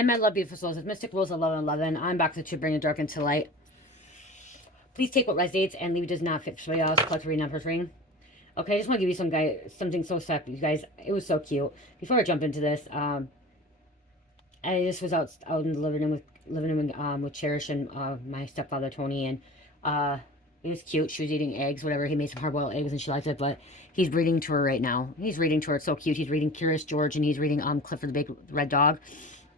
Hi, my love, beautiful souls. It's Mystic Rules 1111. I'm back to bring the dark into light. Please take what resonates and leave it does not fit for y'all. Collective reading, not reading. Okay, I just want to give you something so sad, you guys. It was so cute. Before I jump into this, I just was out in the living room with Cherish and my stepfather Tony, and it was cute. She was eating eggs, whatever. He made some hard-boiled eggs and she liked it, but he's reading to her right now. He's reading to her. It's so cute. He's reading Curious George and he's reading Clifford the Big Red Dog.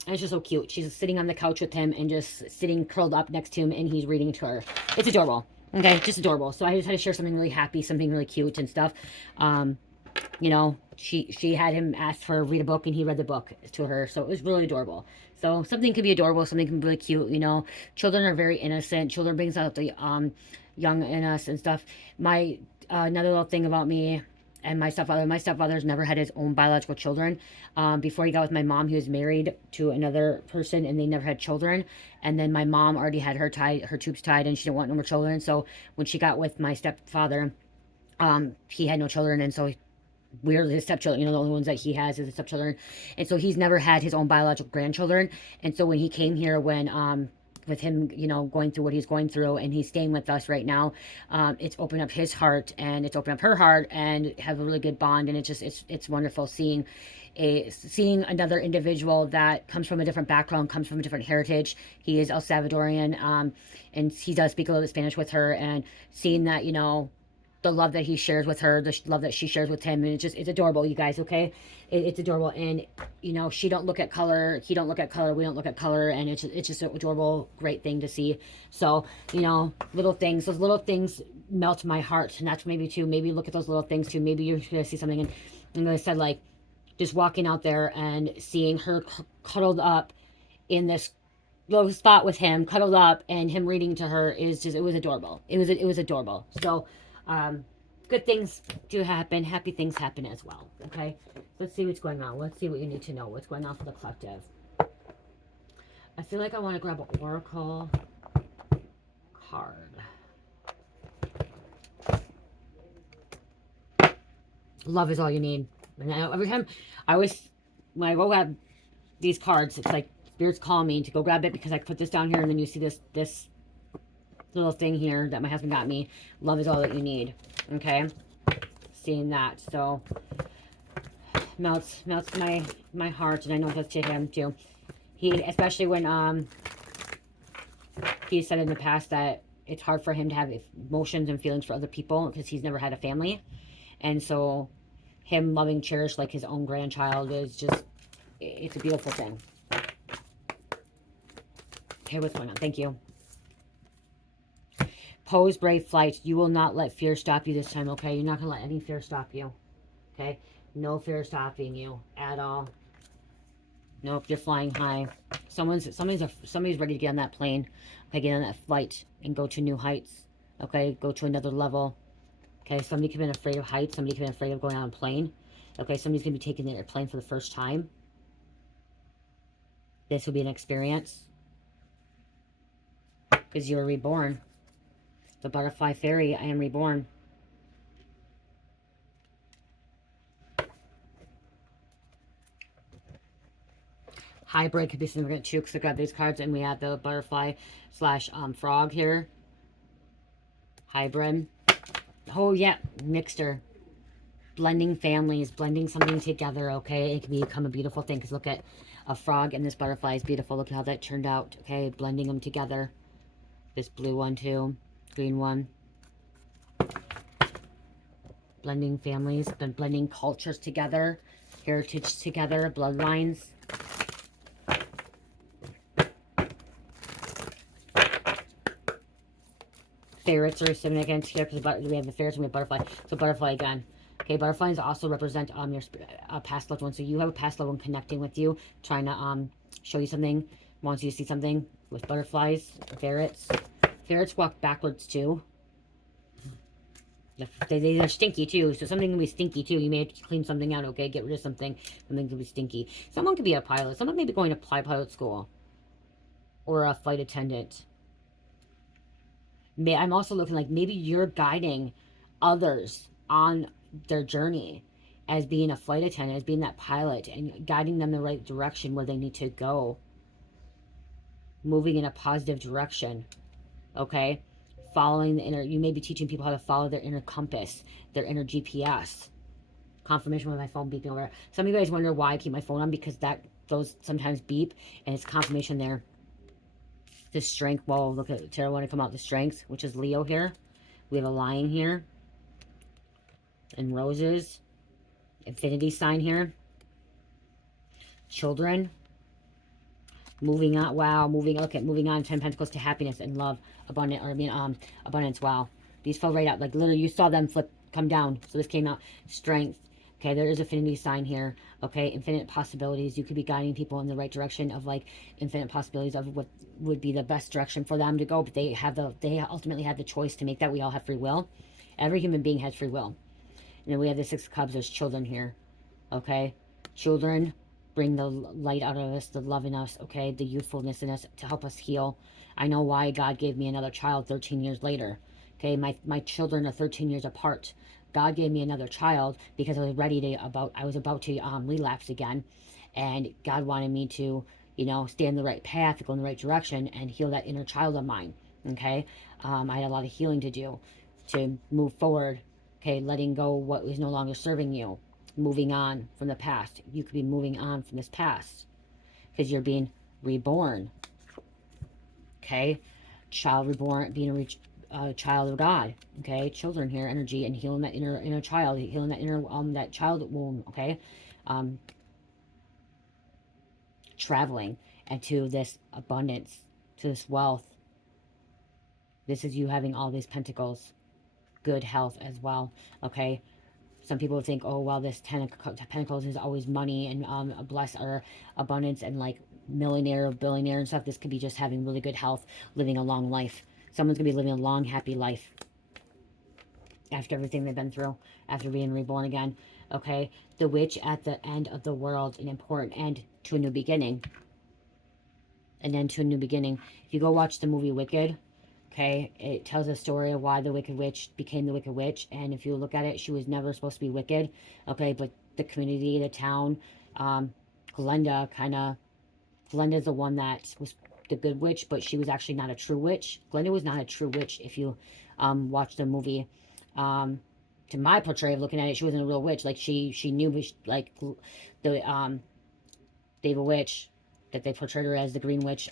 And it's just so cute. She's sitting on the couch with him and just sitting curled up next to him and he's reading to her. It's adorable. Okay, just adorable. So I just had to share something really happy, something really cute and stuff. You know, she had him ask her to read a book and he read the book to her. So it was really adorable. So something could be adorable, something can be really cute, you know. Children are very innocent. Children brings out the young in us and stuff. My another little thing about me and my stepfather's never had his own biological children. Before he got with my mom, he was married to another person and they never had children. And then my mom already had her tubes tied and she didn't want no more children. So when she got with my stepfather, he had no children, and so we're his stepchildren, you know, the only ones that he has is his stepchildren. And so he's never had his own biological grandchildren. And so when he came here, when with him, you know, going through what he's going through and he's staying with us right now, it's opened up his heart and it's opened up her heart and have a really good bond. And it's wonderful seeing another individual that comes from a different background, comes from a different heritage. He is El Salvadorian, and he does speak a little bit Spanish with her, and seeing that, you know, the love that he shares with her, the love that she shares with him, and it's adorable, you guys, okay? It's adorable, and, you know, she don't look at color, he don't look at color, we don't look at color, and it's just an adorable, great thing to see. So, you know, little things, those little things melt my heart, and that's maybe look at those little things too. Maybe you're gonna see something, and like I said, like, just walking out there and seeing her cuddled up in this little spot with him, cuddled up, and him reading to her is just, it was adorable. It was adorable. So, good things do happen. Happy things happen as well. Okay, let's see what's going on. Let's see what you need to know. What's going on for the collective. I feel like I want to grab an oracle card. Love is all you need. And every time when I go grab these cards, it's like spirits call me to go grab it because I put this down here, and then you see this little thing here that my husband got me. Love is all that you need. Okay, seeing that, so melts my heart, and I know it does to him too. He, especially when he said in the past that it's hard for him to have emotions and feelings for other people because he's never had a family, and so him loving Cherish like his own grandchild is just, it's a beautiful thing. Okay, what's going on? Thank you. Pose brave flight. You will not let fear stop you this time, okay? You're not going to let any fear stop you, okay? No fear stopping you at all. Nope, you're flying high. Somebody's ready to get on that plane, okay? Get on that flight and go to new heights, okay? Go to another level, okay? Somebody could have been afraid of heights. Somebody could have been afraid of going on a plane, okay? Somebody's going to be taking their plane for the first time. This will be an experience because you were reborn. The butterfly fairy, I am reborn. Hybrid could be significant too, because I got these cards and we have the butterfly slash frog here. Hybrid. Oh yeah, mixture. Blending families, blending something together, okay? It can become a beautiful thing, because look at a frog and this butterfly is beautiful. Look at how that turned out, okay? Blending them together. This blue one too, green one. Blending families, blending cultures together, heritage together, bloodlines. Ferrets are significant here because we have the ferrets and we have butterfly. So butterfly again. Okay, butterflies also represent your past loved one. So you have a past loved one connecting with you, trying to show you something, wants you to see something. With butterflies, ferrets. Ferrets walk backwards too. They're stinky too, so something can be stinky too. You may have to clean something out, okay? Get rid of something. Something can be stinky. Someone could be a pilot. Someone may be going to pilot school. Or a flight attendant. I'm also looking like maybe you're guiding others on their journey as being a flight attendant, as being that pilot, and guiding them the right direction where they need to go. moving in a positive direction, okay? Following the inner, you may be teaching people how to follow their inner compass, their inner GPS. Confirmation with my phone beeping over. Some of you guys wonder why I keep my phone on, because that those sometimes beep, and it's confirmation there. The strength, whoa, look at tarot want to come out, the strength, which is Leo here. We have a lion here, and roses, infinity sign here, children, moving on, wow, moving, look at moving on, 10 Pentacles to happiness and love, abundant, or I mean, abundance, wow. These fell right out, like literally you saw them flip, come down, so this came out, strength. Okay, there is affinity sign here. Okay, infinite possibilities. You could be guiding people in the right direction of like infinite possibilities of what would be the best direction for them to go. But they ultimately have the choice to make that. We all have free will. Every human being has free will. And then we have the Six of Cups. There's children here. Okay, children bring the light out of us, the love in us. Okay, the youthfulness in us to help us heal. I know why God gave me another child 13 years later. Okay, my children are 13 years apart. God gave me another child because I was ready to I was about to relapse again, and God wanted me to, you know, stay in the right path, go in the right direction, and heal that inner child of mine. Okay, I had a lot of healing to do to move forward. Okay, letting go what was no longer serving you, moving on from the past. You could be moving on from this past because you're being reborn. Okay, child reborn, being a child of God. Okay, children here, energy, and healing that inner child, healing that inner that child womb. Okay, traveling and to this abundance, to this wealth. This is you having all these pentacles, good health as well. Okay, some people think, oh well, this 10 of Pentacles is always money and a bless or abundance and like millionaire or billionaire and stuff. This could be just having really good health, living a long life. Someone's gonna be living a long, happy life after everything they've been through, after being reborn again. Okay, the witch at the end of the world, an important end to a new beginning. An end to a new beginning. If you go watch the movie Wicked, okay, it tells a story of why the Wicked Witch became the Wicked Witch. And if you look at it, she was never supposed to be wicked. Okay, but the community, the town, Glenda's the one that was the good witch, but she was actually not a true witch. Glenda was not a true witch. If you watch the movie, to my portrayal of looking at it, she wasn't a real witch. Like she knew, like the David Witch that they portrayed her as, the Green Witch.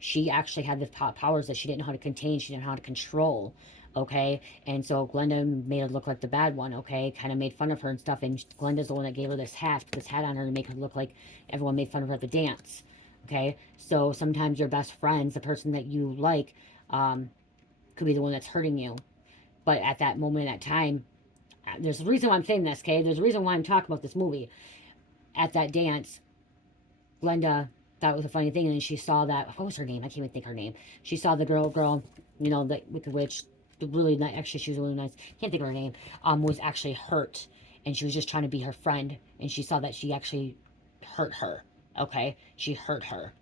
She actually had the powers that she didn't know how to contain. She didn't know how to control. Okay, and so Glenda made her look like the bad one. Okay, kind of made fun of her and stuff. And Glenda's the one that gave her this hat on her to make her look like everyone made fun of her at the dance. Okay, so sometimes your best friends, the person that you like, could be the one that's hurting you. But at that moment, at that time, there's a reason why I'm saying this, okay? There's a reason why I'm talking about this movie. At that dance, Glenda thought it was a funny thing, and then she saw that, what was her name? I can't even think her name. She saw the girl, you know, the Wicked Witch, the really nice, actually she was really nice, can't think of her name, was actually hurt, and she was just trying to be her friend, and she saw that she actually hurt her. Okay, she hurt her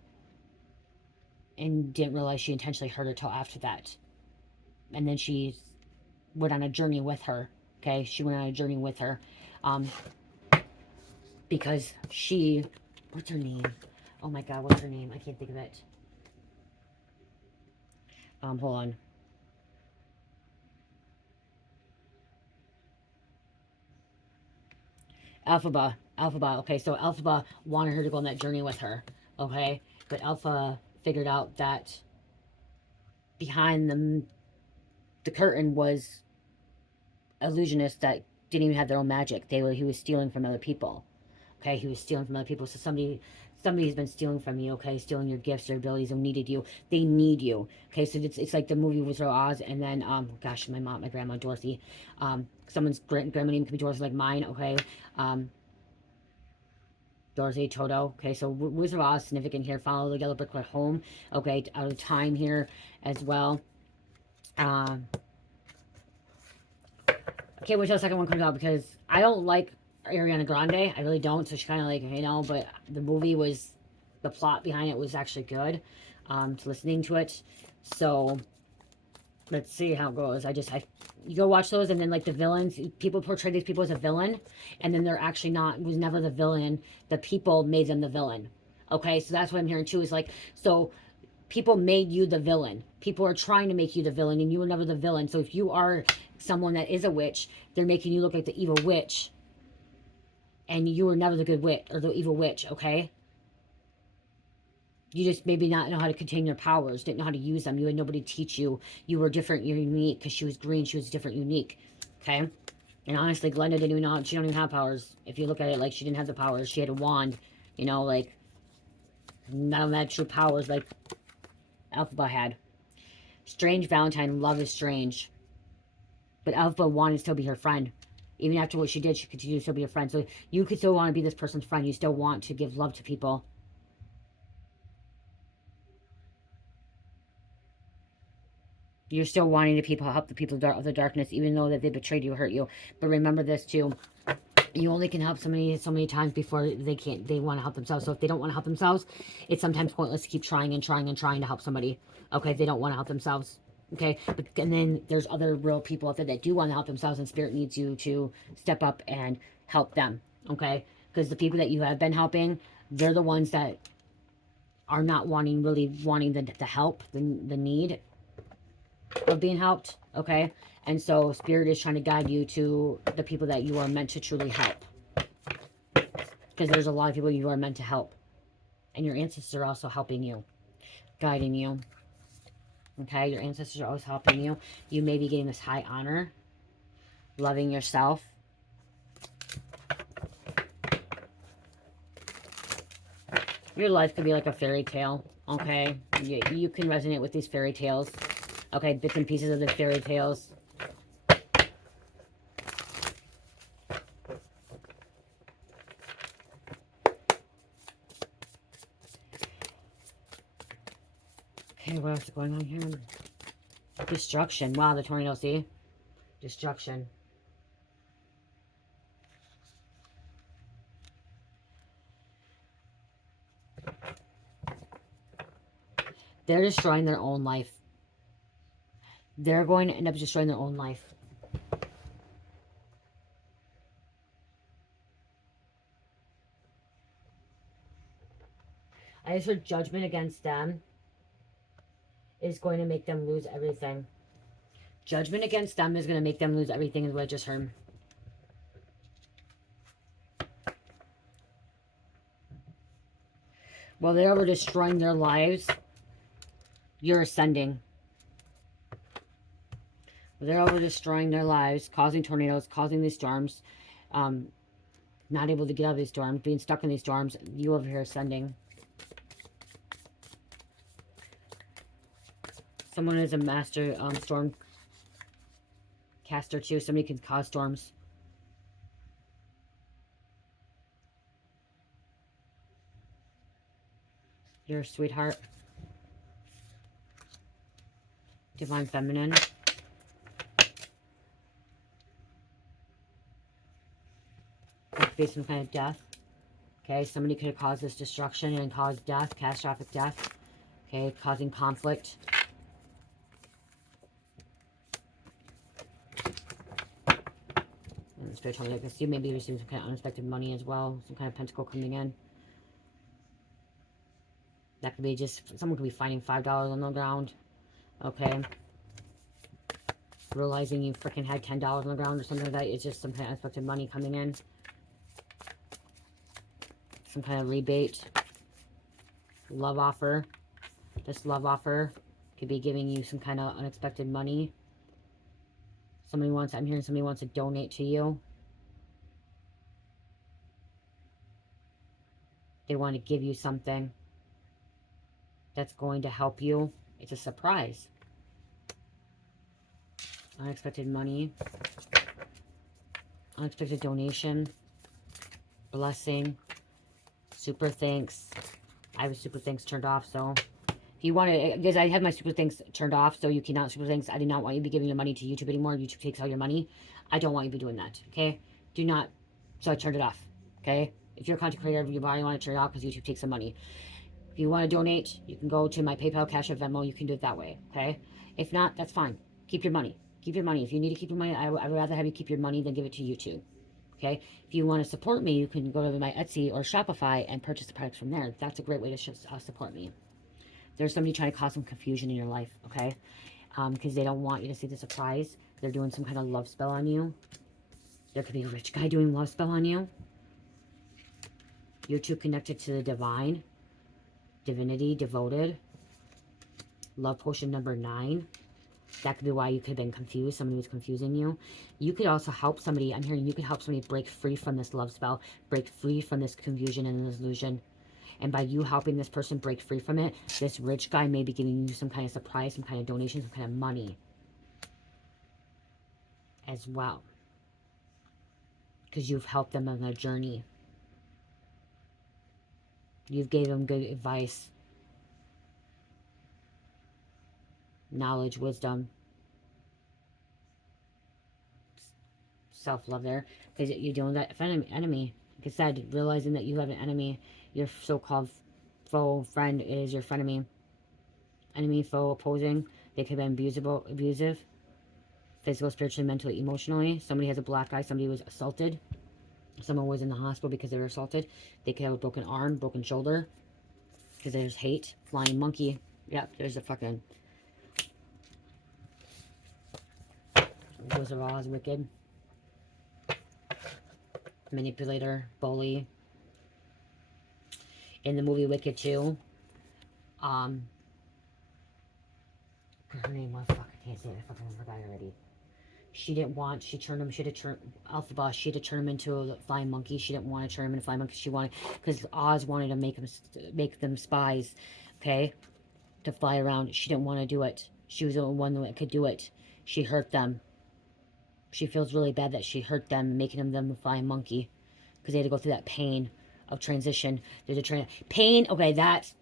and didn't realize she intentionally hurt her till after that. And then she went on a journey with her. Okay, she went on a journey with her, because she, what's her name? Oh my God, what's her name? I can't think of it. Hold on. Alphaba. Okay, so Alphaba wanted her to go on that journey with her. Okay, but Alpha figured out that behind the curtain was illusionists that didn't even have their own magic. He was stealing from other people. Okay, he was stealing from other people. So somebody's been stealing from you. Okay, stealing your gifts, your abilities, and needed you. They need you. Okay, so it's like the movie Wizard of Oz, and then gosh, my grandma Dorothy. Someone's grandma name could be Dorothy, like mine. Okay, Dorothy, Toto. Okay, so Wizard of Oz significant here. Follow the yellow brick road home. Okay, out of time here as well. Okay, wait till the second one comes out, because I don't like Ariana Grande. I really don't. So she kind of like, you know, but the movie was, the plot behind it was actually good. To listening to it. So let's see how it goes. You go watch those, and then like the villains, people portray these people as a villain, and then they're actually not, was never the villain. The people made them the villain. Okay, so that's what I'm hearing too, is like, so People made you the villain. People are trying to make you the villain, and you were never the villain. So if you are someone that is a witch, they're making you look like the evil witch, and you were never the good witch or the evil witch, okay? You just maybe not know how to contain your powers, didn't know how to use them. You had nobody teach you. You were different, you're unique, because she was green, she was different, unique, okay? And honestly, Glenda didn't even know, she don't even have powers. If you look at it, like, she didn't have the powers. She had a wand, you know, like, none of that true powers like Alphaba had. Strange Valentine, love is strange. But Alphaba wanted to still be her friend. Even after what she did, she continued to still be her friend. So you could still want to be this person's friend. You still want to give love to people. You're still wanting to help the people of the darkness, even though that they betrayed you, hurt you. But remember this too. You only can help somebody so many times before they want to help themselves. So if they don't want to help themselves, it's sometimes pointless to keep trying and trying and trying to help somebody. Okay, they don't want to help themselves. Okay, but and then there's other real people out there that do want to help themselves, and Spirit needs you to step up and help them. Okay, because the people that you have been helping, they're the ones that are not really wanting the help, the need of being helped. Okay, and so Spirit is trying to guide you to the people that you are meant to truly help, because there's a lot of people you are meant to help, and your ancestors are also helping you, guiding you. Okay, your ancestors are always helping you. You may be getting this high honor, loving yourself. Your life could be like a fairy tale. Okay, you can resonate with these fairy tales. Okay, bits and pieces of the fairy tales. Okay, what else is going on here? Destruction. Wow, the tornado, see? Destruction. They're destroying their own life. They're going to end up destroying their own life. I just heard judgment against them is going to make them lose everything. Judgment against them is going to make them lose everything, is what I just heard. While they're over destroying their lives, you're ascending. While they're over destroying their lives, causing tornadoes, causing these storms, not able to get out of these storms, being stuck in these storms, you over here ascending. Someone is a master storm caster too. Somebody can cause storms. You're a sweetheart. Divine Feminine. That could be some kind of death. Okay, somebody could have caused this destruction and caused death, catastrophic death. Okay, causing conflict. And Spirit told me like this, you maybe receiving some kind of unexpected money as well, some kind of pentacle coming in. That could be just, someone could be finding $5 on the ground. Okay. Realizing you freaking had $10 on the ground or something like that. It's just some kind of unexpected money coming in. Some kind of rebate. Love offer. This love offer could be giving you some kind of unexpected money. Somebody wants, I'm hearing somebody wants to donate to you. They want to give you something that's going to help you. It's a surprise. Unexpected money. Unexpected donation. Blessing. Super thanks. I have a super thanks turned off, so if you want to, because I have my super thanks turned off, so you cannot super thanks. I do not want you to be giving your money to YouTube anymore. YouTube takes all your money. I don't want you to be doing that, okay? Do not, so I turned it off, okay? If you're a content creator, you probably want to turn it off because YouTube takes some money. If you want to donate, you can go to my PayPal, Cash App, Venmo. You can do it that way, okay? If not, that's fine. Keep your money. Keep your money. If you need to keep your money, I would rather have you keep your money than give it to YouTube. Okay, if you want to support me, you can go to my Etsy or Shopify and purchase the products from there. That's a great way to support me. There's somebody trying to cause some confusion in your life, okay? Because they don't want you to see the surprise. They're doing some kind of love spell on you. There could be a rich guy doing love spell on you. You're too connected to the divine. Divinity, devoted. Love potion number 9. That could be why you could have been confused. Somebody was confusing you. You could also help somebody. I'm hearing you could help somebody break free from this love spell. Break free from this confusion and this illusion. And by you helping this person break free from it, this rich guy may be giving you some kind of surprise, some kind of donation, some kind of money as well. Because you've helped them on their journey. You've gave them good advice. Knowledge, wisdom. Self-love there. Because you're dealing with that enemy. Like I said, realizing that you have an enemy. Your so-called foe friend is your frenemy. Enemy, foe, opposing. They could have been abusive. Physical, spiritually, mentally, emotionally. Somebody has a black eye. Somebody was assaulted. Someone was in the hospital because they were assaulted. They could have a broken arm, broken shoulder. Because there's hate. Flying monkey. Yep, there's a fucking... Wizard of Oz, wicked. Manipulator, bully. In the movie Wicked 2, her name was, fuck, I can't say it, I fucking forgot already. She didn't want, she turned him, she had to turn, Alphaba, she had to turn him into a flying monkey. She didn't want to turn him into a flying monkey. She wanted, because Oz wanted to make them spies, okay, to fly around. She didn't want to do it. She was the only one that could do it. She hurt them. She feels really bad that she hurt them, making them a flying monkey, because they had to go through that pain of transition. There's a pain. Okay, that's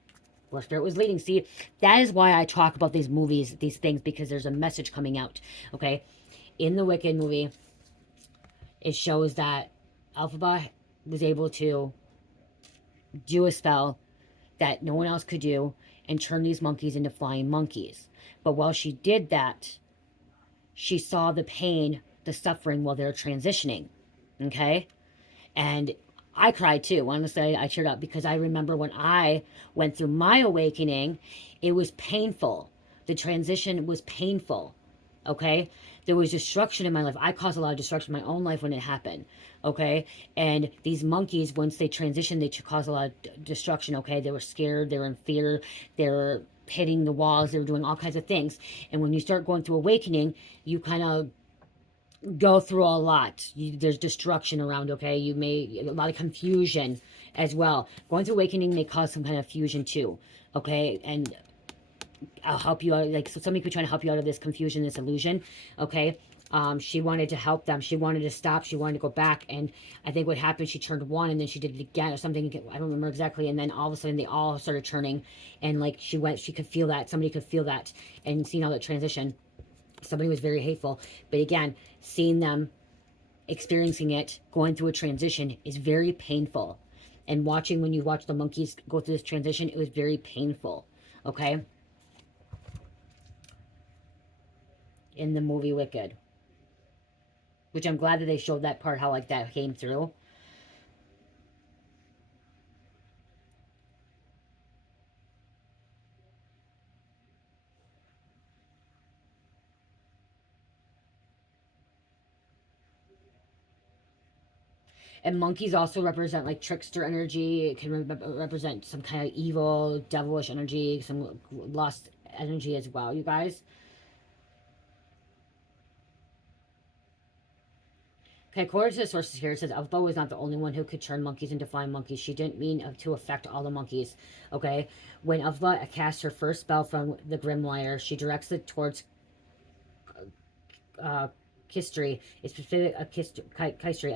where Spirit was leading. See, that is why I talk about these movies, these things, because there's a message coming out. Okay, in the Wicked movie, it shows that Alphaba was able to do a spell that no one else could do and turn these monkeys into flying monkeys. But while she did that, she saw the pain, the suffering while they're transitioning. Okay, and I cried too. Honestly, I teared up because I remember when I went through my awakening, it was painful. The transition was painful. Okay? There was destruction in my life. I caused a lot of destruction in my own life when it happened. Okay? And these monkeys, once they transitioned, they caused a lot of destruction. Okay? They were scared. They were in fear. They were hitting the walls. They were doing all kinds of things. And when you start going through awakening, you kind of go through a lot. There's destruction around, okay? You may, a lot of confusion as well. Going through awakening may cause some kind of fusion too, okay? And I'll help you out. Like, so somebody could try to help you out of this confusion, this illusion, okay? She wanted to help them. She wanted to stop. She wanted to go back. And I think what happened, she turned one and then she did it again or something. I don't remember exactly. And then all of a sudden they all started turning. And like she could feel that. Somebody could feel that and seeing how that transition. Somebody was very hateful. But again, seeing them, experiencing it, going through a transition is very painful. And watching, when you watch the monkeys go through this transition, it was very painful. Okay? In the movie Wicked. Which I'm glad that they showed that part, how like that came through. And monkeys also represent like trickster energy. It can represent some kind of evil, devilish energy, some lost energy as well, you guys. Okay, according to the sources here, it says Alpha was not the only one who could turn monkeys into flying monkeys. She didn't mean to affect all the monkeys. Okay, when Alpha cast her first spell from the Grimlyre, she directs it towards Kistri, a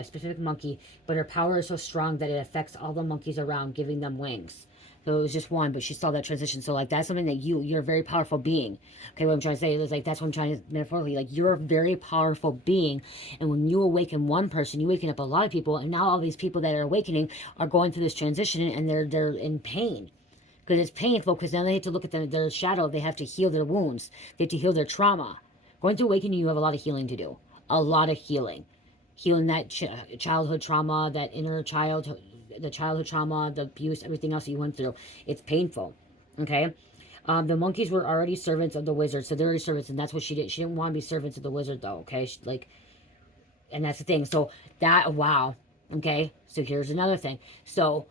specific monkey, but her power is so strong that it affects all the monkeys around, giving them wings. So it was just one, but she saw that transition. So like that's something that you're a very powerful being. Okay, what I'm trying to say is like that's what I'm trying to metaphorically, like you're a very powerful being. And when you awaken one person, you awaken up a lot of people, and now all these people that are awakening are going through this transition and they're in pain. Because it's painful, because now they have to look at their shadow, they have to heal their wounds, they have to heal their trauma. Going through awakening, you have a lot of healing to do. A lot of healing. Healing that childhood trauma, that inner childhood, the childhood trauma, the abuse, everything else that you went through. It's painful. Okay? The monkeys were already servants of the wizard, so they're already servants, and that's what she did. She didn't want to be servants of the wizard, though, okay? Like, and that's the thing. So that, wow, okay? So here's another thing. So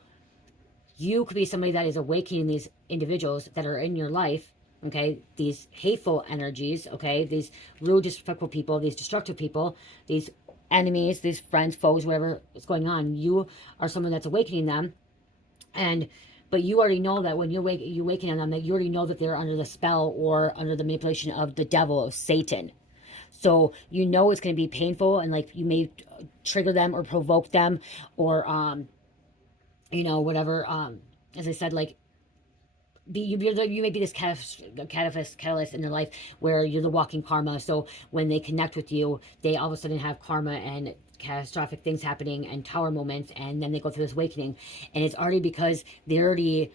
you could be somebody that is awakening these individuals that are in your life, okay? These hateful energies, okay? These rude, disrespectful people, these destructive people, these enemies, these friends, foes, whatever is going on. You are someone that's awakening them. But you already know that when you awaken on them, that you already know that they're under the spell or under the manipulation of the devil, of Satan. So you know it's going to be painful, and like you may trigger them or provoke them, or you know, whatever. As I said, like you may be this catalyst in their life where you're the walking karma. So when they connect with you, they all of a sudden have karma and catastrophic things happening and tower moments, and then they go through this awakening, and it's already because they're already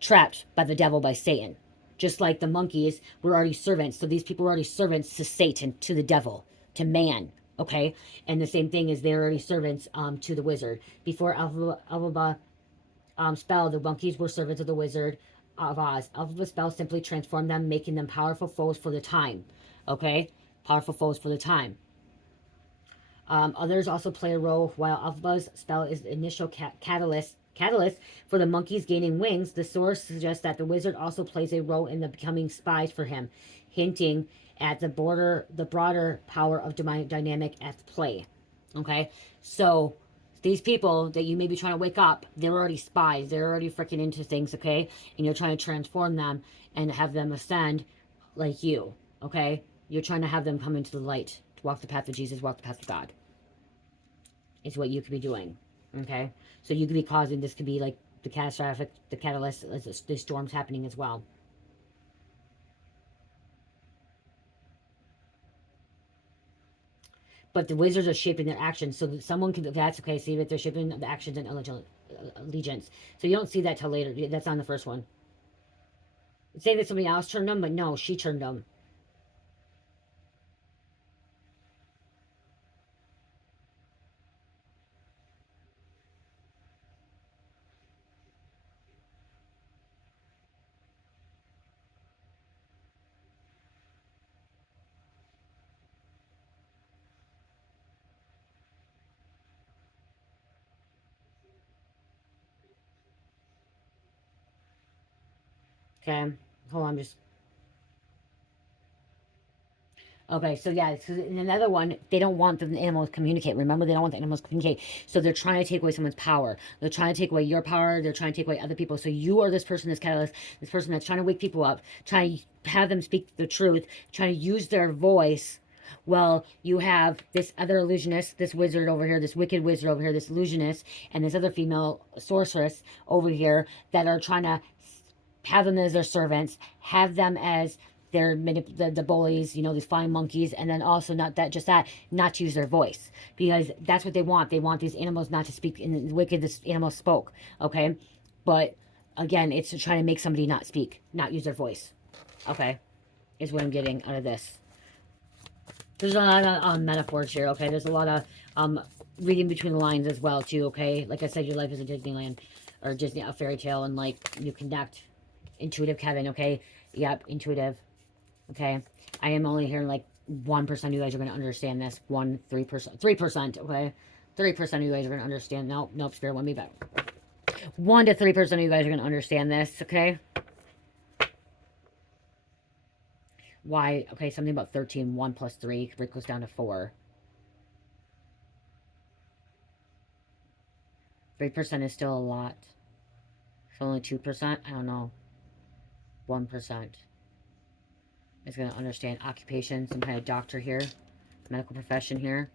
trapped by the devil, by Satan. Just like the monkeys were already servants, so these people were already servants to Satan, to the devil, to man. Okay, and the same thing is they're already servants to the wizard. Before Alphaba spell, the monkeys were servants of the wizard of Oz. Alphaba spell simply transformed them, making them powerful foes for the time. Okay, powerful foes for the time. Others also play a role. While Alphaba's spell is the initial catalyst for the monkeys gaining wings, the source suggests that the wizard also plays a role in the becoming spies for him, hinting at the broader power of dynamic at play. Okay, so these people that you may be trying to wake up, they're already spies. They're already freaking into things, okay? And you're trying to transform them and have them ascend like you, okay? You're trying to have them come into the light, to walk the path of Jesus, walk the path of God. It's what you could be doing, okay? So you could be causing, this could be like the catalyst, the storms happening as well. But the wizards are shaping their actions, so that someone can, that's okay, see that they're shaping the actions and allegiance. So you don't see that till later. That's on the first one. Say that somebody else turned them, but no, she turned them. Okay, hold on, just... Okay, so yeah, so in another one, they don't want the animals to communicate. Remember, they don't want the animals to communicate. So they're trying to take away someone's power. They're trying to take away your power. They're trying to take away other people. So you are this person, this catalyst, this person that's trying to wake people up, trying to have them speak the truth, trying to use their voice. Well, you have this other illusionist, this wizard over here, this wicked wizard over here, this illusionist, and this other female sorceress over here that are trying to have them as their servants, have them as the bullies, you know, these flying monkeys, and then also not to use their voice, because that's what they want. They want these animals not to speak in the wicked this animal spoke, okay? But again, it's to try to make somebody not speak, not use their voice, okay? Is what I'm getting out of this. There's a lot of metaphors here, okay? There's a lot of reading between the lines as well, too, okay? Like I said, your life is a Disneyland, or Disney, a fairy tale, and like you connect. Intuitive Kevin, okay? Yep, intuitive. Okay, I am only hearing like 1% of you guys are going to understand this. 3%, okay? 3% of you guys are going to understand. Nope, Spirit, want me back. 1 to 3% of you guys are going to understand this, okay? Why? Okay, something about 13. 1 plus 3 goes down to 4. 3% is still a lot. It's only 2%. I don't know. 1% is going to understand occupation, some kind of doctor here, medical profession here.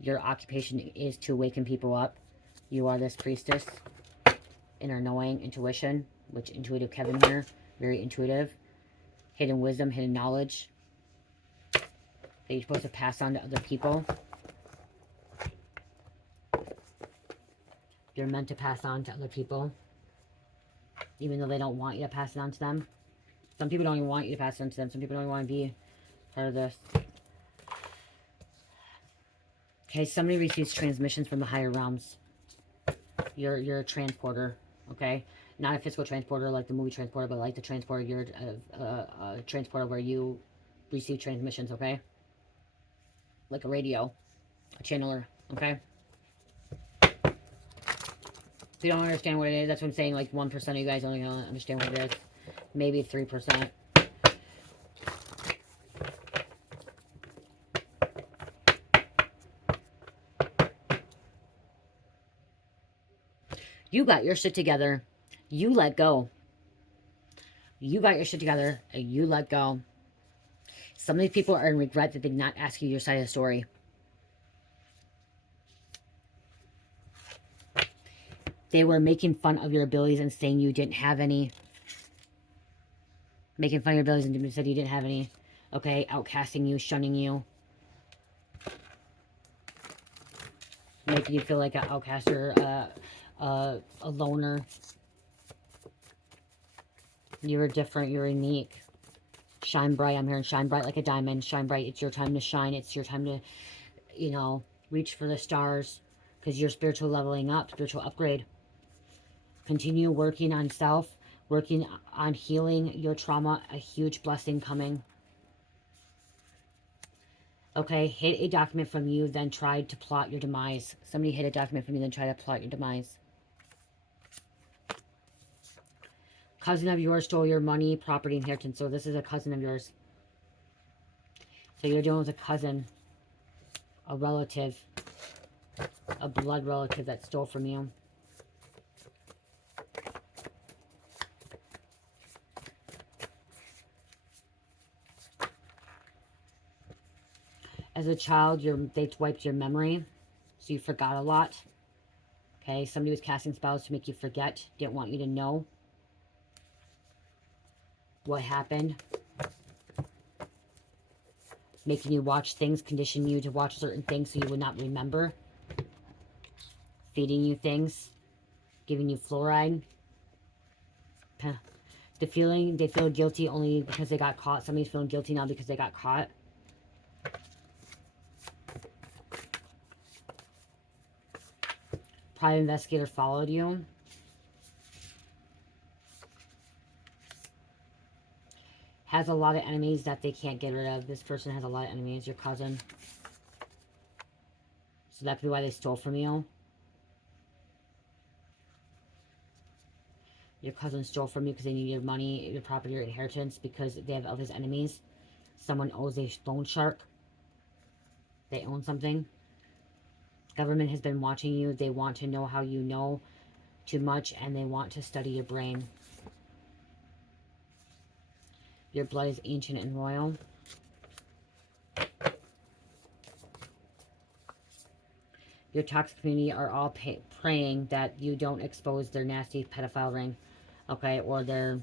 Your occupation is to awaken people up. You are this priestess, inner knowing, intuition, which intuitive Kevin here, very intuitive, hidden wisdom, hidden knowledge that you're supposed to pass on to other people. You're meant to pass on to other people, even though they don't want you to pass it on to them. Some people don't even want you to pass it on to them. Some people don't even want to be part of this. Okay, somebody receives transmissions from the higher realms. You're a transporter, okay? Not a physical transporter like the movie Transporter, but like the transporter, you're a transporter where you receive transmissions, okay? Like a radio, a channeler, okay? If you don't understand what it is, that's what I'm saying. Like 1% of you guys only gonna understand what it is. Maybe 3%. You got your shit together. You let go. You got your shit together and you let go. Some of these people are in regret that they did not ask you your side of the story. They were making fun of your abilities and saying you didn't have any. Making fun of your abilities and said you didn't have any. Okay, outcasting you, shunning you. Making you feel like an outcast or a loner. You're different, you're unique. Shine bright, I'm hearing shine bright like a diamond. Shine bright, it's your time to shine. It's your time to, you know, reach for the stars. Because you're spiritual leveling up, spiritual upgrade. Continue working on self, working on healing your trauma. A huge blessing coming. Okay, hid a document from you, then tried to plot your demise. Somebody hid a document from you, then tried to plot your demise. Cousin of yours stole your money, property, inheritance. So this is a cousin of yours. So you're dealing with a cousin, a relative, a blood relative that stole from you. As a child, they wiped your memory, so you forgot a lot. Okay, somebody was casting spells to make you forget, didn't want you to know what happened. Making you watch things, condition you to watch certain things so you would not remember. Feeding you things, giving you fluoride. They feel guilty only because they got caught. Somebody's feeling guilty now because they got caught. Private investigator followed you. Has a lot of enemies that they can't get rid of. This person has a lot of enemies. Your cousin. So that could be why they stole from you. Your cousin stole from you because they need your money, your property, your inheritance, because they have others enemies. Someone owes a loan shark. They own something. Government has been watching you. They want to know how you know too much, and they want to study your brain. Your blood is ancient and royal. Your toxic community are all praying that you don't expose their nasty pedophile ring. Okay, or their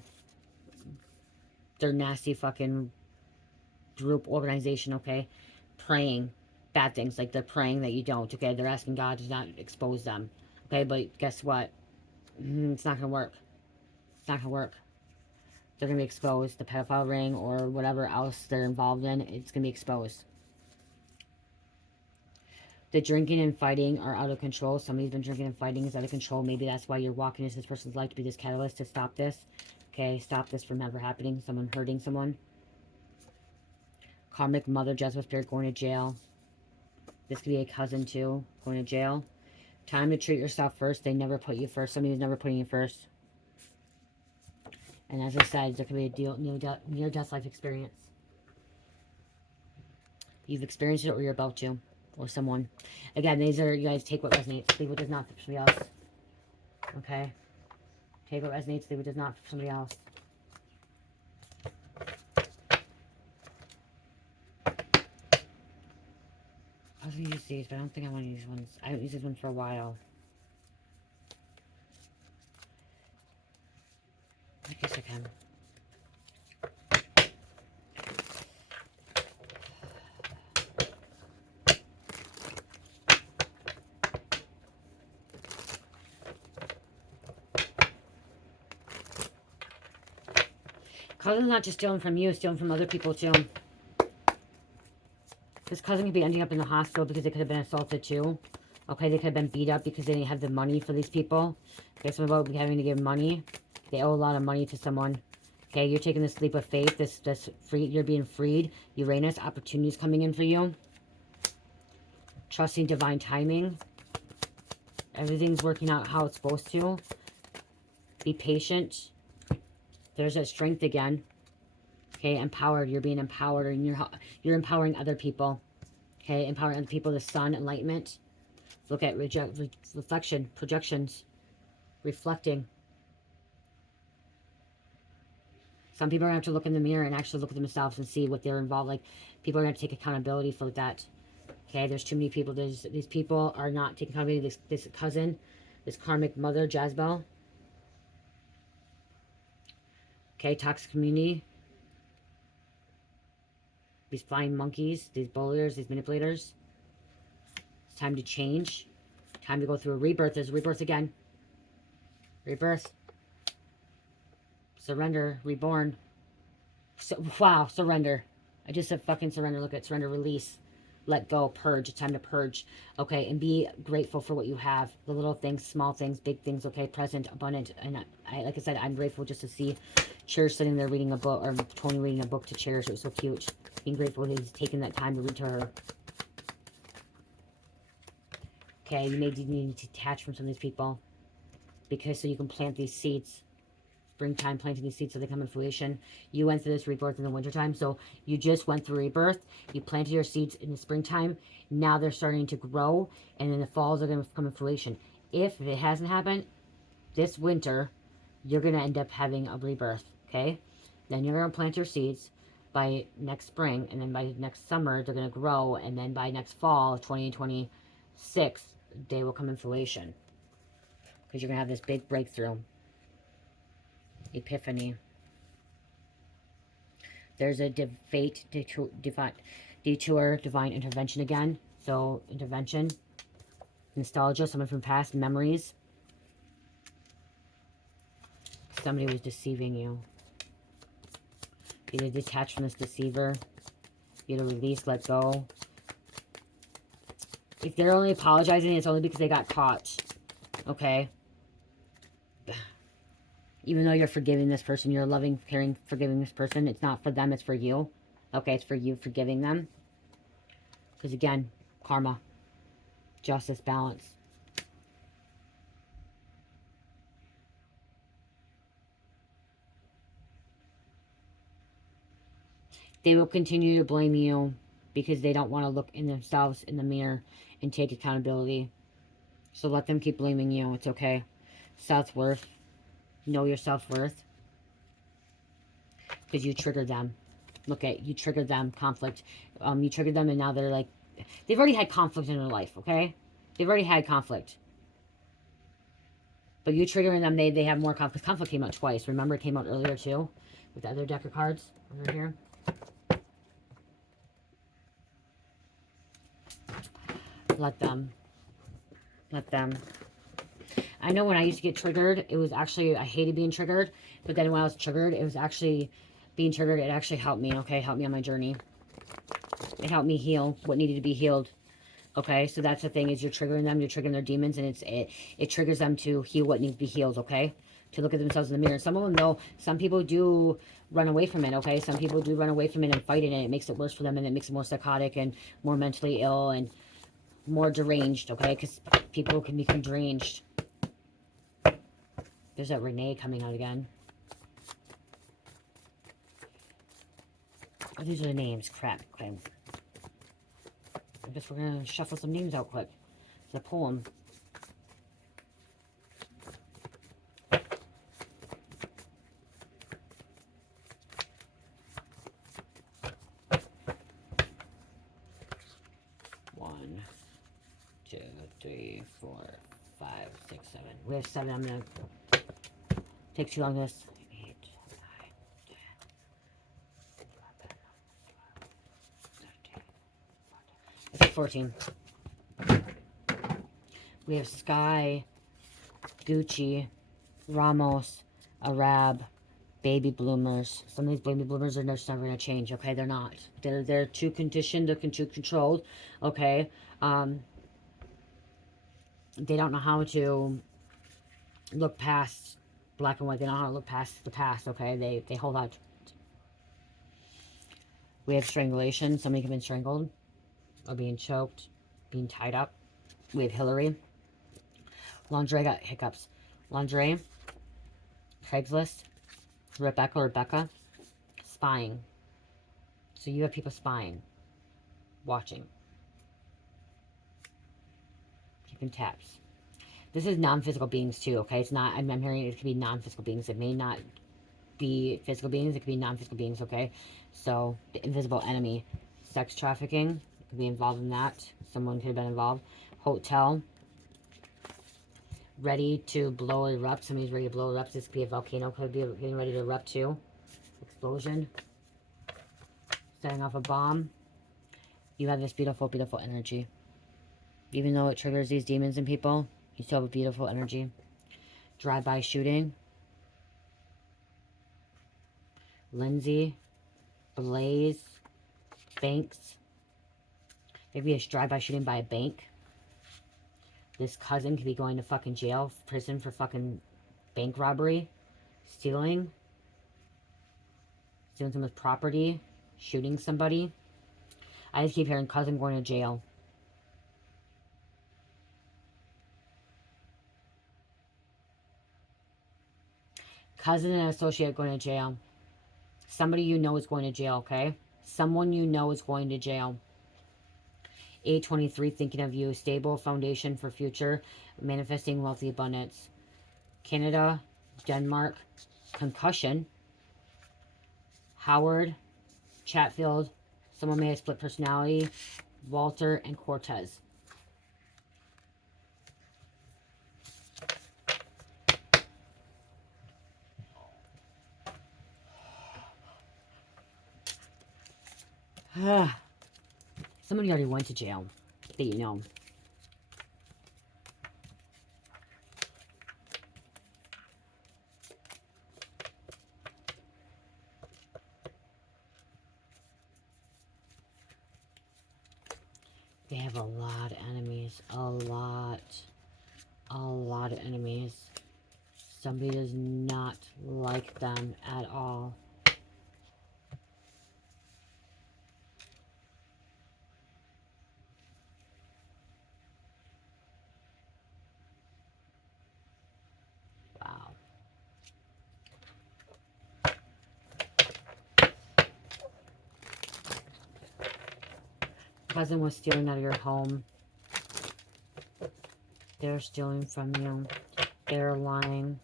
nasty fucking group organization, okay? Praying bad things, like they're praying that you don't, okay? They're asking God to not expose them, okay? But guess what? It's not gonna work. It's not gonna work. They're gonna be exposed. The pedophile ring or whatever else they're involved in, it's gonna be exposed. The drinking and fighting are out of control. Somebody's been drinking and fighting, is out of control. Maybe that's why you're walking into this person's life, to be this catalyst to stop this. Okay, stop this from ever happening. Someone hurting someone. Karmic mother, Jezebel spirit, going to jail. This could be a cousin too, going to jail. Time to treat yourself first. They never put you first. Somebody who's never putting you first. And as I said, there could be a near-death life experience. You've experienced it or you're about to. Or someone. Again, these are, you guys take what resonates. Leave what does not for somebody else. Okay? Take what resonates. Leave what does not for somebody else. I was going to use these, but I don't think I want to use ones. I haven't used this one for a while. I guess I can. Cousin's not just stealing from you, stealing from other people too. This cousin could be ending up in the hospital because they could have been assaulted too. Okay, they could have been beat up because they didn't have the money for these people. Okay, so about having to give money. They owe a lot of money to someone. Okay, you're taking this leap of faith. This free, you're being freed. Uranus, opportunities coming in for you. Trusting divine timing. Everything's working out how it's supposed to. Be patient. There's that strength again. Okay, empowered. You're being empowered, and you're empowering other people. Okay, empowering other people. The sun, enlightenment. Look at reflection, projections, reflecting. Some people are going to have to look in the mirror and actually look at themselves and see what they're involved. Like, people are going to take accountability for that. Okay, there's too many people. These people are not taking accountability. This cousin, this karmic mother, Jezebel. Okay, toxic community. These flying monkeys, these bullies, these manipulators. It's time to change. Time to go through a rebirth. There's a rebirth again. Rebirth. Surrender. Reborn. So, wow, surrender. I just said fucking surrender. Look at surrender, release. Let go, purge. It's time to purge. Okay, and be grateful for what you have. The little things, small things, big things, okay? Present, abundant. And like I said, I'm grateful just to see Cherish sitting there reading a book, or Tony reading a book to Cherish. It was so cute. Being grateful that he's taking that time to read to her. Okay, you may need to detach from some of these people. Because so you can plant these seeds. Springtime, planting these seeds so they come in fruition. You went through this rebirth in the wintertime, so you just went through rebirth. You planted your seeds in the springtime. Now they're starting to grow, and in the fall they're going to come in fruition. If it hasn't happened this winter, you're going to end up having a rebirth, okay? Then you're going to plant your seeds by next spring, and then by next summer they're going to grow, and then by next fall, 2026, they will come in fruition. Because you're going to have this big breakthrough. Epiphany. There's a fate, detour, divine intervention again. So, intervention. Nostalgia, someone from past, memories. Somebody was deceiving you. You to detach from this deceiver. You to release, let go. If they're only apologizing, it's only because they got caught. Okay? Even though you're forgiving this person, you're loving, caring, forgiving this person, it's not for them, it's for you. Okay, it's for you forgiving them. Because again, karma, justice, balance. They will continue to blame you because they don't want to look in themselves in the mirror and take accountability. So let them keep blaming you. It's okay. Self-worth. Know your self-worth. Because you triggered them. Look at, you triggered them, conflict. You triggered them and now they're like, they've already had conflict in their life, okay? They've already had conflict. But you triggering them, they have more conflict. Conflict came out twice. Remember, it came out earlier too? With the other deck of cards over here. Let them. Let them. I know when I used to get triggered, it was actually, I hated being triggered. But then when I was triggered, it was actually, being triggered, it actually helped me, okay? Helped me on my journey. It helped me heal what needed to be healed. Okay? So that's the thing, is you're triggering them, you're triggering their demons, and it triggers them to heal what needs to be healed, okay? To look at themselves in the mirror. Some of them, though, some people do run away from it, okay? Some people do run away from it and fight it, and it makes it worse for them, and it makes it more psychotic and more mentally ill and more deranged, okay? Because people can become deranged. There's that Renee coming out again. Oh, these are the names. Crap. Okay. I guess we're going to shuffle some names out quick. It's a poem. One, 2, 3, 4, 5, 6, 7. We have 7. I'm going to take too long this. 8, 9, 10, 11, 12, 13, 14. We have Sky, Gucci, Ramos, Arab, baby bloomers. Some of these baby bloomers are just never going to change, okay? They're not. They're too conditioned, they're too controlled, okay? They don't know how to look past black and white. They don't know how to look past the past, okay? They hold out. We have strangulation. Somebody could have been strangled or being choked, being tied up. We have Hillary. Lingerie got hiccups. Lingerie. Craigslist. Rebecca. Spying. So you have people spying. Watching. Keeping tabs. This is non-physical beings too, okay? It's not, I'm hearing it could be non-physical beings. It may not be physical beings. It could be non-physical beings, okay? So, the invisible enemy. Sex trafficking. Could be involved in that. Someone could have been involved. Hotel. Ready to blow or erupt. Somebody's ready to blow or erupt. This could be a volcano. Could be getting ready to erupt too. Explosion. Setting off a bomb. You have this beautiful, beautiful energy. Even though it triggers these demons in people, you still have a beautiful energy. Drive-by shooting. Lindsay. Blaze. Banks. Maybe a drive-by shooting by a bank. This cousin could be going to fucking jail, prison for fucking bank robbery. Stealing someone's property. Shooting somebody. I just keep hearing cousin going to jail. Cousin and associate going to jail. Somebody you know is going to jail, okay? Someone you know is going to jail. 823, thinking of you. Stable foundation for future. Manifesting wealthy abundance. Canada, Denmark. Concussion. Howard. Chatfield. Someone may have split personality. Walter and Cortez. Somebody already went to jail that you know. They have a lot of enemies. A lot of enemies. Somebody does not like them at all. Wow. Cousin was stealing out of your home. They're stealing from you. They're lying.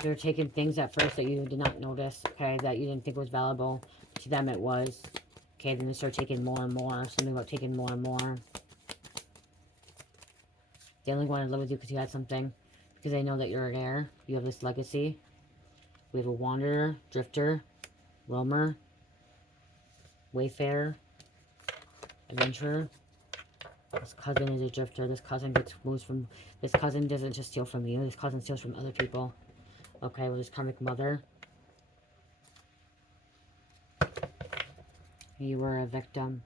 They're taking things at first that you did not notice, okay, that you didn't think was valuable. To them it was. Okay, then they start taking more and more. Something about taking more and more. They only want to live with you because you had something. Because they know that you're an heir. You have this legacy. We have a wanderer, drifter, roamer, wayfarer, adventurer. This cousin is a drifter. This cousin moves from... This cousin doesn't just steal from you. This cousin steals from other people. Okay, well, this karmic mother. You were a victim.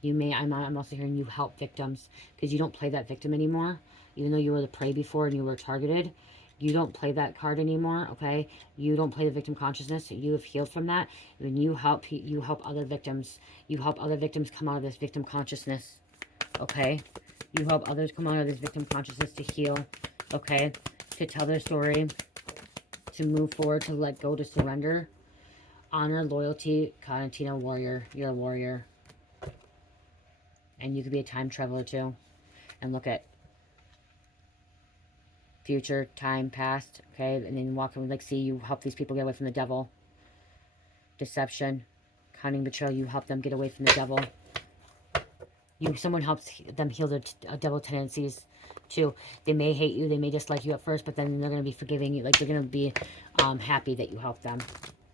You may... I'm also hearing you help victims. Because you don't play that victim anymore. Even though you were the prey before and you were targeted. You don't play that card anymore, okay? You don't play the victim consciousness. You have healed from that. And you help other victims. You help other victims come out of this victim consciousness, okay? You help others come out of this victim consciousness to heal, okay? To tell their story, to move forward, to let go, to surrender. Honor, loyalty, Karantina, warrior. You're a warrior. And you could be a time traveler too. And look at future, time, past, okay? And then walk in, like, see, you help these people get away from the devil. Deception, cunning, betrayal, you help them get away from the devil. Someone helps them heal their devil tendencies, too. They may hate you, they may dislike you at first, but then they're going to be forgiving you. Like, they're going to be happy that you helped them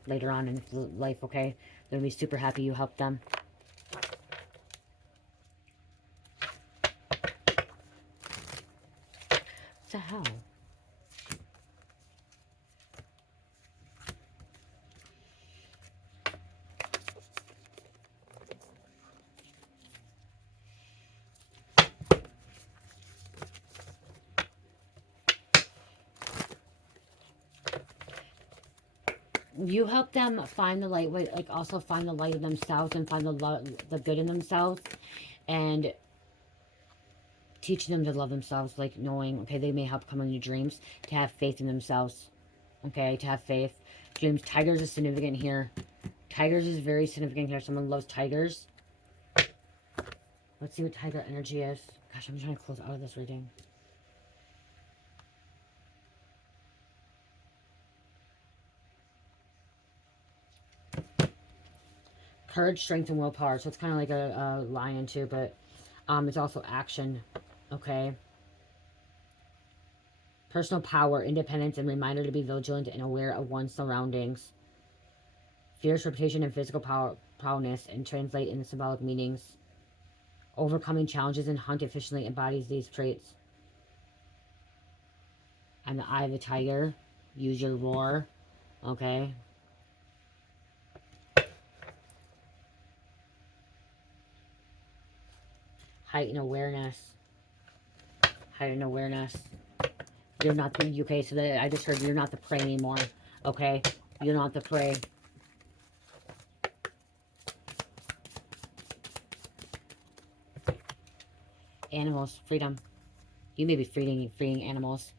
later on in life, okay? They're going to be super happy you helped them. What the hell? You help them find the light, like also find the light in themselves and find the good in themselves, and teaching them to love themselves, like knowing, okay, they may help come in your dreams, to have faith in themselves, okay, to have faith. Dreams, tigers is significant here. Tigers is very significant here. Someone loves tigers. Let's see what tiger energy is. Gosh, I'm trying to close out of this reading. Courage, strength, and willpower. So it's kind of like a lion too, but it's also action, okay? Personal power, independence, and reminder to be vigilant and aware of one's surroundings. Fierce reputation and physical prowess, and translate into symbolic meanings. Overcoming challenges and hunt efficiently embodies these traits. And the eye of the tiger. Use your roar, okay? Heighten awareness. Heighten awareness. You're not the, okay, so that I just heard you're not the prey anymore, okay? You're not the prey. Animals, freedom. You may be freeing animals,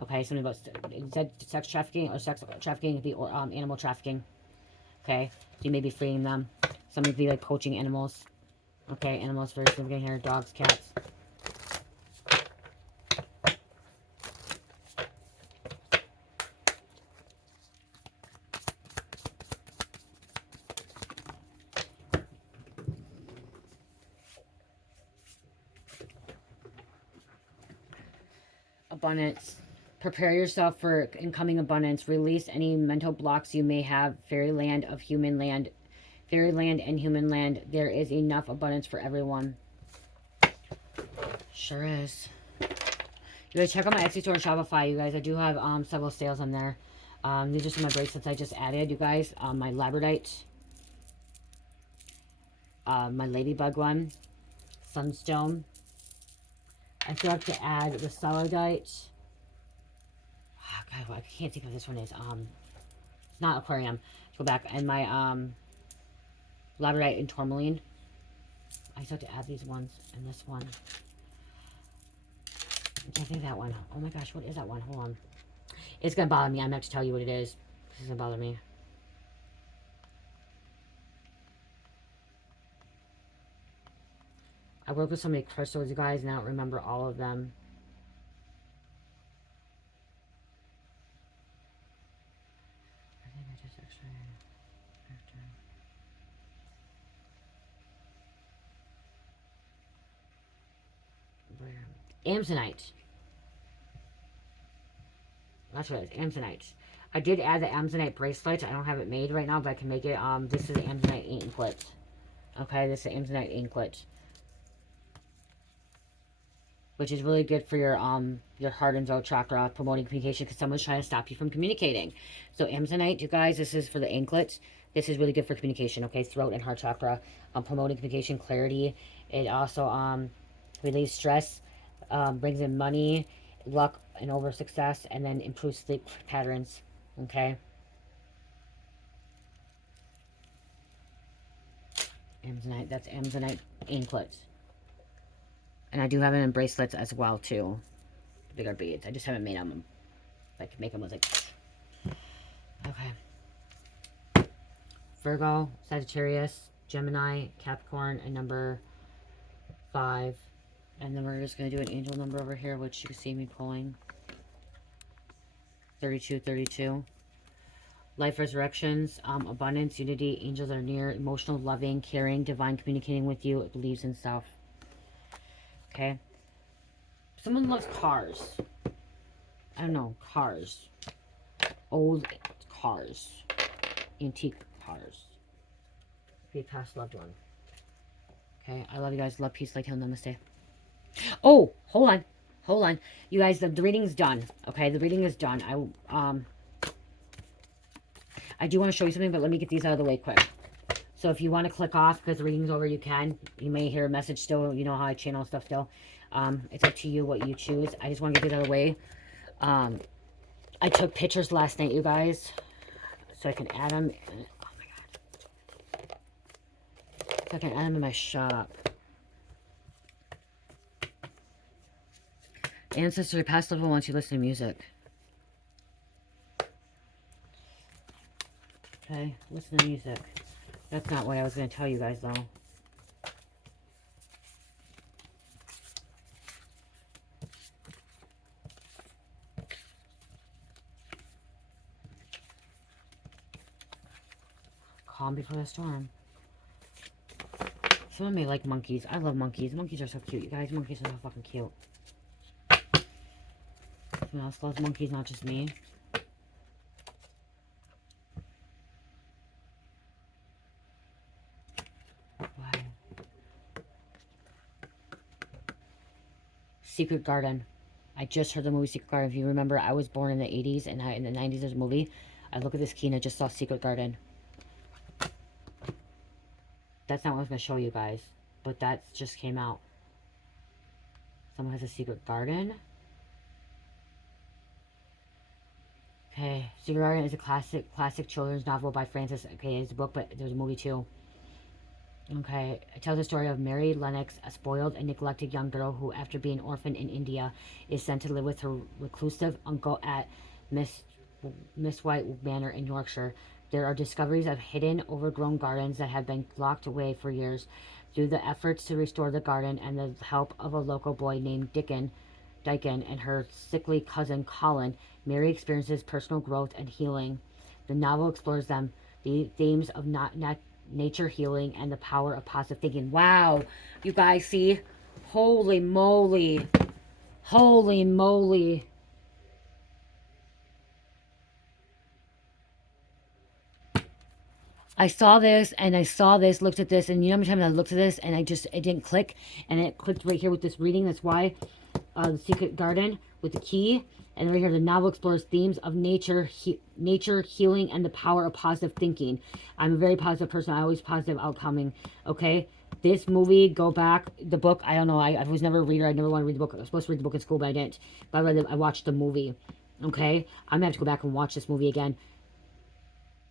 okay? Something about, is that sex trafficking or sex trafficking could be, or animal trafficking, okay? You may be freeing them. Some could be like poaching animals, okay? Animals very significant here, dogs, cats. Abundance. Prepare yourself for incoming abundance. Release any mental blocks you may have. Fairyland of human land. Fairyland and human land. There is enough abundance for everyone. Sure is. You guys check out my Etsy store and Shopify, you guys. I do have several sales on there. These are some of my bracelets I just added, you guys. My labradite. My ladybug one. Sunstone. I still have to add the solidite. Oh, God, I can't think of this one is. It's not aquarium. Let's go back. And my labradite and tourmaline. I still have to add these ones and this one. I can't think of that one. Oh my gosh, what is that one? Hold on. It's gonna bother me. I'm gonna have to tell you what it is. This is gonna bother me. I work with so many crystals, you guys, and I don't remember all of them. I think I just actually have to... Amazonite. That's what it is, Amazonite. I did add the Amazonite bracelet. I don't have it made right now, but I can make it. This is Amazonite anklet. Okay, this is Amazonite anklet, which is really good for your heart and throat chakra, promoting communication, because someone's trying to stop you from communicating. So Amazonite, you guys, this is for the anklet. This is really good for communication, okay? Throat and heart chakra, promoting communication, clarity. It also relieves stress, brings in money, luck, and over success, and then improves sleep patterns, okay? Amazonite, that's Amazonite anklet. And I do have it in bracelets as well, too. Bigger beads. I just haven't made them. I could make them with, like... Okay. Virgo, Sagittarius, Gemini, Capricorn, and number 5. And then we're just going to do an angel number over here, which you can see me pulling. 3232. Life resurrections, abundance, unity, angels are near, emotional, loving, caring, divine communicating with you, it believes in self. Okay. Someone loves cars. I don't know, cars. Old cars. Antique cars. Be a past loved one. Okay, I love you guys. Love, peace, light, heal, namaste. Oh, hold on. Hold on. You guys, the reading's done. Okay, the reading is done. I do want to show you something, but let me get these out of the way quick. So if you want to click off because the reading's over, you can. You may hear a message still. You know how I channel stuff still. It's up to you what you choose. I just want to get these out of the way. I took pictures last night, you guys. so I can add them. Oh my god. So I can add them in my shop. Ancestor, your past level wants you to listen to music. Okay, listen to music. That's not what I was going to tell you guys, though. Calm before the storm. Someone may like monkeys. I love monkeys. Monkeys are so cute, you guys. Monkeys are so fucking cute. Someone else loves monkeys, not just me. Secret Garden. I just heard the movie Secret Garden. If you remember, I was born in the 80s, and in the 90s there's a movie. I look at this key and I just saw Secret Garden. That's not what I was going to show you guys, but that just came out. Someone has a secret garden. Okay, Secret Garden is a classic children's novel by Francis. Okay, it's a book, but there's a movie too. Okay, it tells the story of Mary Lennox, a spoiled and neglected young girl who, after being orphaned in India, is sent to live with her reclusive uncle at Miss White Manor in Yorkshire. There are discoveries of hidden, overgrown gardens that have been locked away for years. Through the efforts to restore the garden and the help of a local boy named Dickon and her sickly cousin Colin, Mary experiences personal growth and healing. The novel explores the themes of nature healing and the power of positive thinking. Wow, you guys see? Holy moly. Holy moly. I saw this and I saw this, looked at this, and you know how many times I looked at this and it didn't click, and it clicked right here with this reading. That's why the Secret Garden with the key, and right here the novel explores themes of nature healing and the power of positive thinking. I'm a very positive person. I always positive outcoming. Okay, this movie, go back, the book, I don't know, I was never a reader. I never wanted to read the book. I was supposed to read the book in school, but I didn't. But I watched the movie. Okay, I'm gonna have to go back and watch this movie again.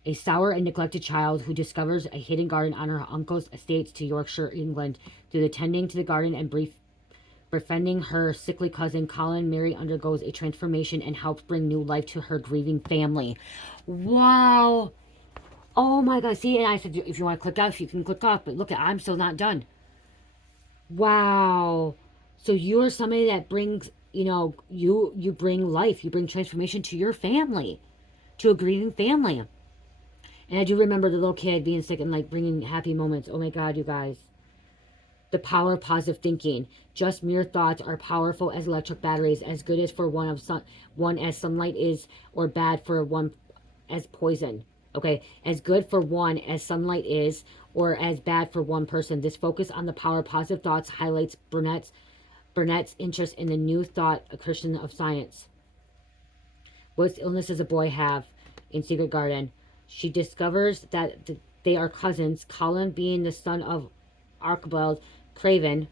A sour and neglected child who discovers a hidden garden on her uncle's estates to Yorkshire, England. Through the tending to the garden and befriending her sickly cousin, Colin, Mary undergoes a transformation and helps bring new life to her grieving family. Wow. Oh my God. See, and I said, if you want to click off, you can click off. But look, I'm still not done. Wow. So you're somebody that brings, you bring life. You bring transformation to your family, to a grieving family. And I do remember the little kid being sick and like bringing happy moments. Oh my God, you guys. The power of positive thinking. Just mere thoughts are powerful as electric batteries, as good as for one as sunlight is, or bad for one as poison. Okay, as good for one as sunlight is, or as bad for one person. This focus on the power of positive thoughts highlights Burnett's interest in the new thought, a Christian of science. What illness does a boy have in Secret Garden? She discovers that they are cousins, Colin being the son of Archibald Craven,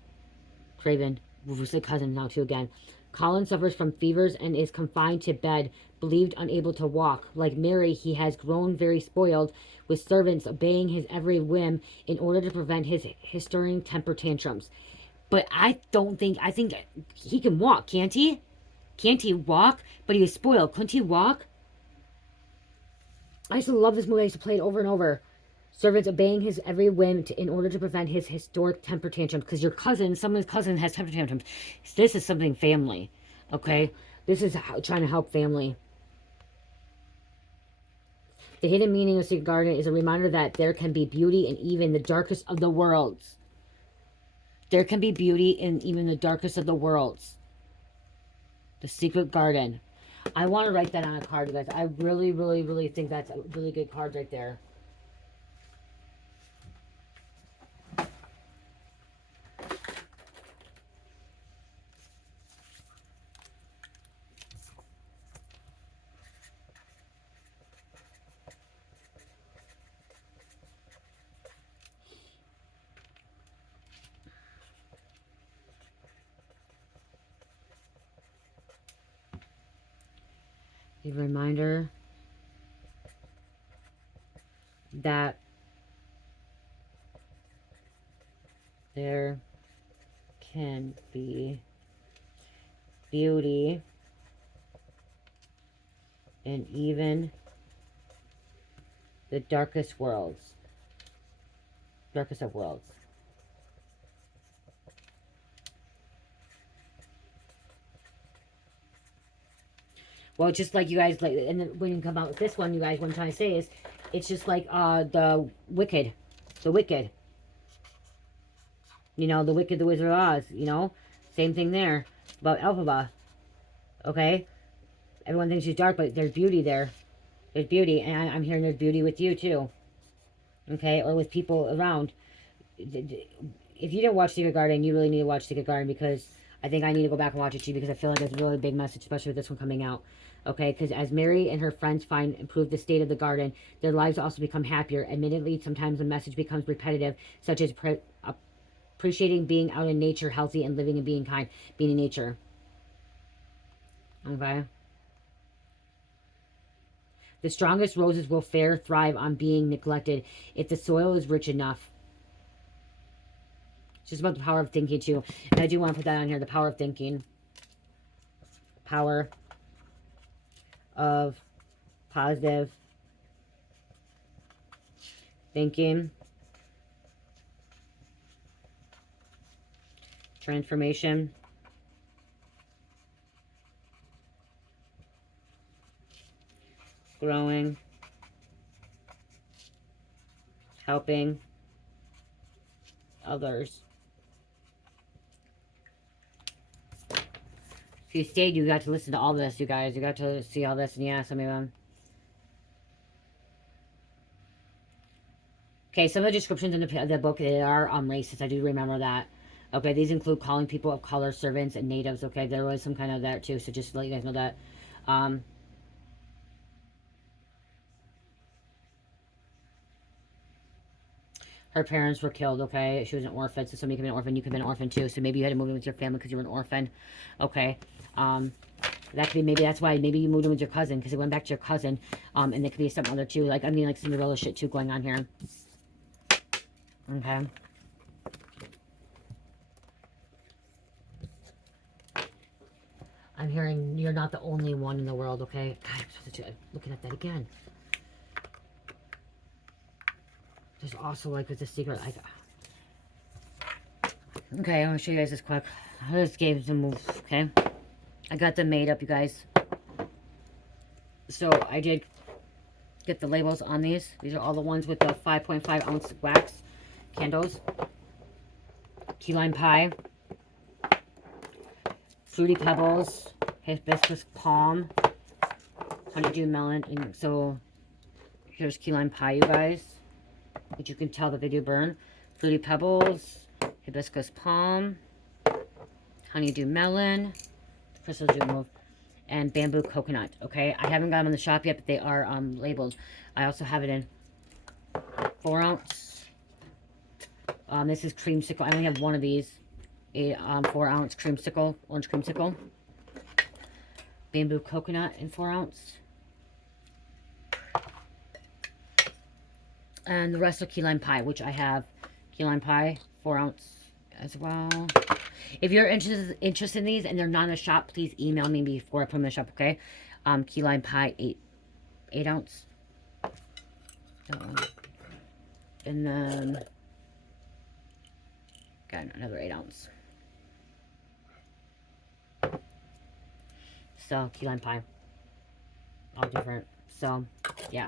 we say cousin now too again. Colin suffers from fevers and is confined to bed, believed unable to walk. Like Mary, he has grown very spoiled, with servants obeying his every whim in order to prevent his hysterical temper tantrums. But I think he can walk, can't he? Can't he walk? But he was spoiled. Couldn't he walk? I used to love this movie. I used to play it over and over. Servants obeying his every whim in order to prevent his historic temper tantrums. Because your cousin, someone's cousin has temper tantrums. This is something family. Okay? This is trying to help family. The hidden meaning of Secret Garden is a reminder that there can be beauty in even the darkest of the worlds. There can be beauty in even the darkest of the worlds. The Secret Garden. I want to write that on a card, you guys. I really, really, really think that's a really good card right there. A reminder that there can be beauty in even the darkest of worlds. Well, just like you guys, like, and then when you come out with this one, you guys, what I'm trying to say is, it's just like the Wicked. You know, the Wicked, the Wizard of Oz, you know? Same thing there, about Elphaba, okay? Everyone thinks she's dark, but there's beauty there. There's beauty, and I'm hearing there's beauty with you, too. Okay, or with people around. If you didn't watch Secret Garden, you really need to watch Secret Garden, because I think I need to go back and watch it too, because I feel like it's a really big message, especially with this one coming out. Okay, because as Mary and her friends improve the state of the garden, their lives also become happier. Admittedly, sometimes the message becomes repetitive, such as appreciating being out in nature, healthy, and living and being kind. Being in nature. Okay. The strongest roses will thrive on being neglected if the soil is rich enough. It's just about the power of thinking too. And I do want to put that on here, the power of thinking. Power of positive thinking. Transformation. Growing. Helping others. If you stayed, you got to listen to all this, you guys. You got to see all this, and yeah, some of them. Okay, some of the descriptions in the book, they are racist. I do remember that. Okay, these include calling people of color servants and natives. Okay, there was some kind of that too, so just to let you guys know that. Her parents were killed, okay? She was an orphan, so somebody could be an orphan. You could be an orphan too, so maybe you had to move in with your family because you were an orphan. Okay. That could be, maybe that's why, maybe you moved in with your cousin because it went back to your cousin. And there could be some other too, like, I mean, like Cinderella shit too going on here. Okay. I'm hearing you're not the only one in the world, okay? God, I'm supposed to looking at that again. There's also, like, with the secret, okay, I'm going to show you guys this quick. I just gave some moves, okay? I got them made up, you guys. So, I did get the labels on these. These are all the ones with the 5.5 ounce wax candles. Key lime pie. Fruity Pebbles. Hibiscus palm. Honeydew melon. And so, here's key lime pie, you guys. Which you can tell the video burn. Fruity Pebbles, Hibiscus Palm, Honeydew Melon, Crystal Dew Move, and Bamboo Coconut. Okay, I haven't got them on the shop yet, but they are labeled. I also have it in 4 ounce. This is creamsicle. I only have one of these. A 4 ounce creamsicle, orange creamsicle. Bamboo Coconut in 4 ounce. And the rest are key lime pie, which I have key lime pie, 4 ounce as well. If you're interested in these and they're not in the shop, please email me before I put them in the shop, okay? Key lime pie, 8 ounce. And then got another 8 ounce. So key lime pie, all different. So yeah.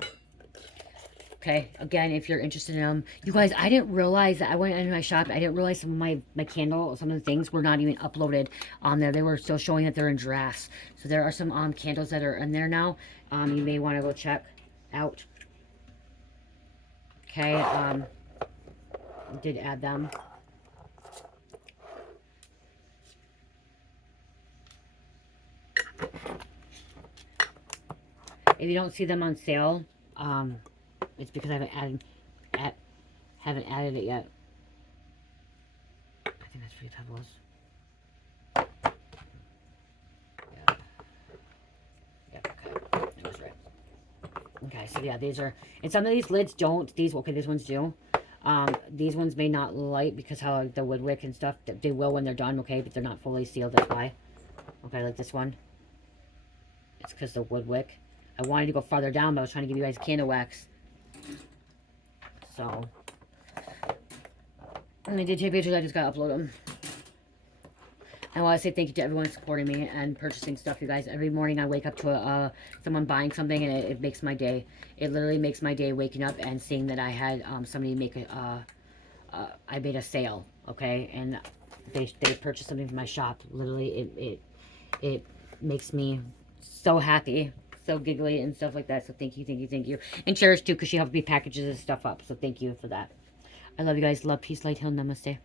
Okay, again, if you're interested in them. You guys, I didn't realize that I went into my shop. I didn't realize some of my candle, some of the things were not even uploaded on there. They were still showing that they're in drafts. So there are some candles that are in there now. You may want to go check out. Okay, did add them. If you don't see them on sale, it's because I haven't added it yet. I think that's Fruity Pebbles. Yeah. Yeah, okay. That was right. Okay. Okay, so yeah, these are, and some of these lids don't, these ones do. These ones may not light because how the wood wick and stuff, they will when they're done, okay, but they're not fully sealed, that's why. Okay, like this one. It's because the wood wick. I wanted to go farther down, but I was trying to give you guys candle wax. So, and I did take pictures, I just gotta upload them. I want to say thank you to everyone supporting me and purchasing stuff, you guys. Every morning I wake up to someone buying something, and it makes my day. It literally makes my day waking up and seeing that I had somebody make I made a sale, okay? And they purchased something from my shop. Literally, it makes me so happy, so giggly and stuff like that. So thank you, thank you, thank you. And Cherish too, because she helps me packages this stuff up. So thank you for that. I love you guys. Love, peace, light, heal, namaste.